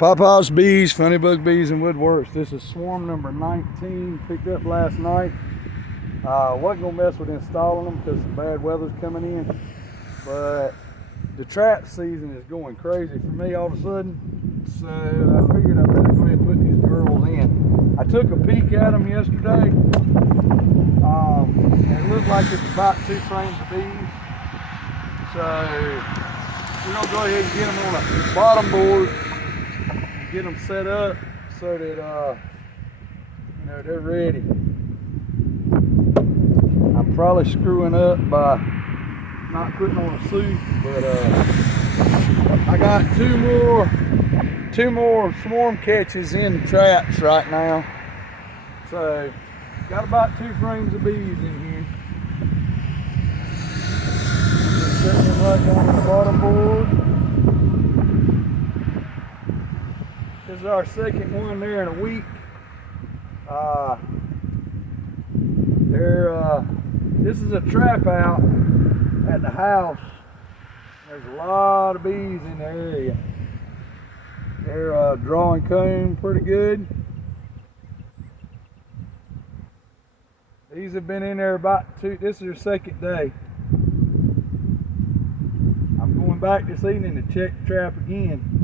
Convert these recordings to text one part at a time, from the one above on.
Papa's Bees, Funny Bug Bees and Woodworks. This is swarm number 19, picked up last night. Wasn't gonna mess with installing them because some bad weather's coming in, but the trap season is going crazy for me all of a sudden. So I figured I better go ahead and put these girls in. I took a peek at them yesterday. It looked like it's about 2 frames of bees. So we're gonna go ahead and get them on a bottom board. Get them set up so that they're ready. I'm probably screwing up by not putting on a suit, but I got two more swarm catches in the traps right now. So got about 2 frames of bees in here. Setting them right down on the bottom board. This is our second one there in a week. This is a trap out at the house. There's a lot of bees in the area. They're drawing comb pretty good. These have been in there about this is their second day. I'm going back this evening to check the trap again.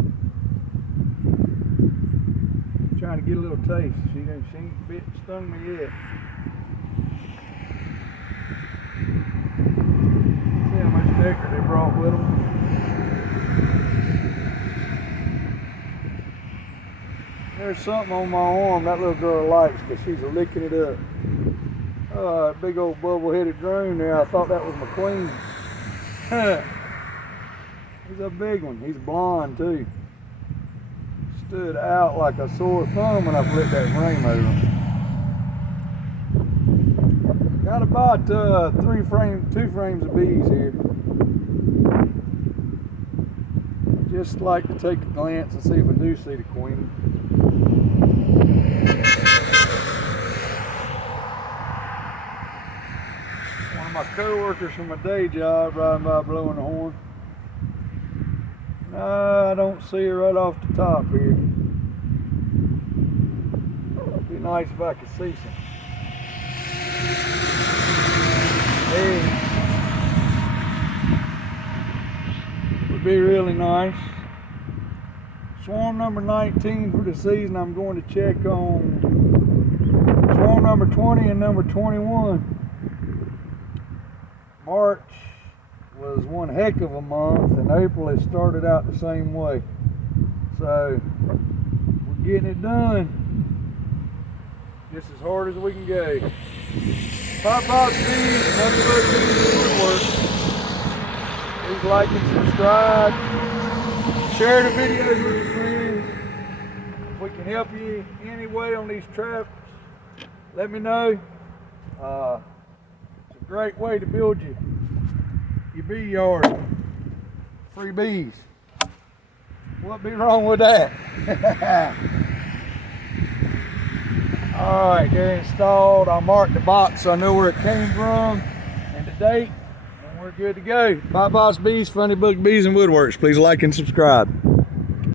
Trying to get a little taste. She ain't stung me yet. See how much nectar they brought with them. There's something on my arm that little girl likes because she's licking it up. Oh, that big old bubble-headed drone there. I thought that was my queen. He's a big one. He's blonde too. Stood out like a sore thumb when I flipped that frame over. Got about 2 frames of bees here. Just like to take a glance and see if I do see the queen. One of my co-workers from my day job riding by blowing the horn. No, I don't see her right off the top here. It'd be nice if I could see some. Hey. Would be really nice. Swarm number 19 for the season. I'm going to check on swarm number 20 and number 21. March was one heck of a month, and April has started out the same way. So we're getting it done just as hard as we can go. Papa's Bees, Funny Bug Bees and Woodworks. Please like and subscribe. Share the videos with your friends. If we can help you any way on these traps, let me know. It's a great way to build your bee yard. Free bees. What be wrong with that? Alright, they're installed. I'll mark the box so I know where it came from and the date, and we're good to go. Papa's Bees, Funny Bug Bees and Woodworks. Please like and subscribe.